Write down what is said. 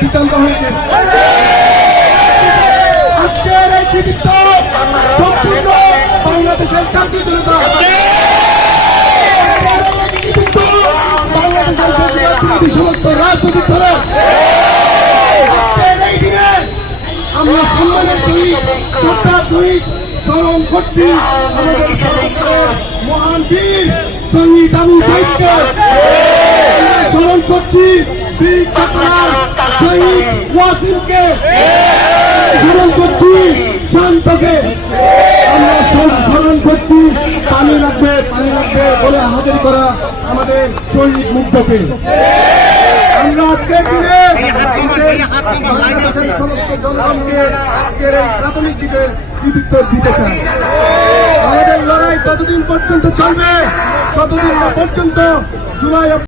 সিদ্ধান্ত হয়েছে আজকের এই কৃতিত্ব সম্পূর্ণ বাংলাদেশের ছাত্র জনতা, বাংলাদেশের সমস্ত রাজনৈতিক দলের। আজকের এই দিনে আমরা সম্মানের সহিত শ্রদ্ধার সহিত স্মরণ করছি আমাদের সরকারের মহান বীর শহীদ আবু সাঈদকে, স্মরণ করছি বীর চট্টগ্রাম শহীদ ওয়াসিমকে, স্মরণ করছি শান্তকে, আমরা স্মরণ করছি পানি লাগবে বলে হাজির করা আমাদের শহীদ মুগ্ধকে। আমরা আজকের দিনে সমস্ত জনগণকে আজকের এই প্রাথমিক দিকের কৃতিত্ব দিতে চাই। আমাদের লড়াই ততদিন পর্যন্ত চলবে যতদিন পর্যন্ত জুলাই